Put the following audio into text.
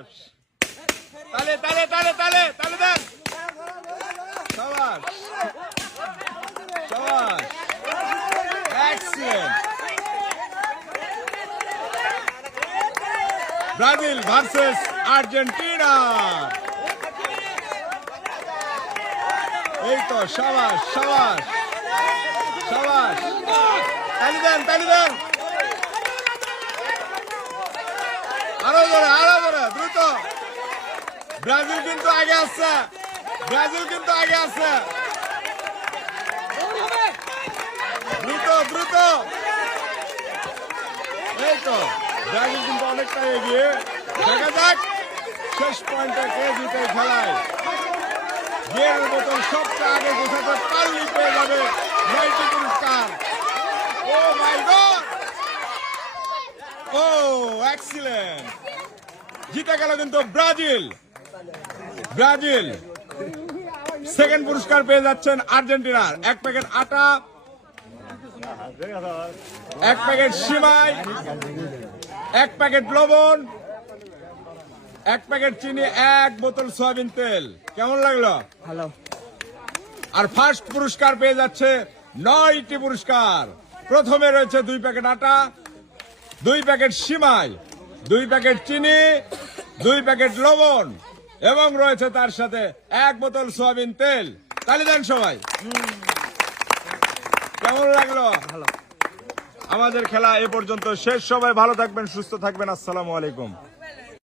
সাবাস তালে তালে তালে তালে তালে দেন সাবাস সাবাস এক্সিলেন্ট ব্রাজিল ভার্সেস আর্জেন্টিনা এই তো সাবাস সাবাস সাবাস তালি দেন আরো ধরে দ্রুত ব্রাজিল কিন্তু আগে আসছে দ্রুত এই তো ব্রাজিল কিন্তু অনেকটা এগিয়ে দেখা যাক শেষ পয়েন্টে কে জিতে খেলায় বিয়ের বোতল সবচেয়ে আগে গোছাতে পারলেই পেয়ে যাবে 9টি পুরস্কার ও মাই গড ও এক্সিলেন্ট জিতে গেল কিন্তু ব্রাজিল সেকেন্ড পুরস্কার পেয়ে যাচ্ছেন আর্জেন্টিনার 1 প্যাকেট আটা 1 প্যাকেট সিমাই 1 প্যাকেট লবণ 1 প্যাকেট চিনি 1 বোতল সয়াবিন তেল কেমন লাগলো ভালো আর ফার্স্ট পুরস্কার পেয়ে যাচ্ছে 9টি পুরস্কার প্রথমে রয়েছে 2 প্যাকেট আটা 2 প্যাকেট সিমাই 2 প্যাকেট চিনি 2 প্যাকেট লবণ এবং রয়েছে তার সাথে 1 বোতল সয়াবিন তেল তালি দেন সবাই কেমন লাগলো ভালো আমাদের খেলা এ পর্যন্ত শেষ সবাই ভালো থাকবেন সুস্থ থাকবেন আসসালামু আলাইকুম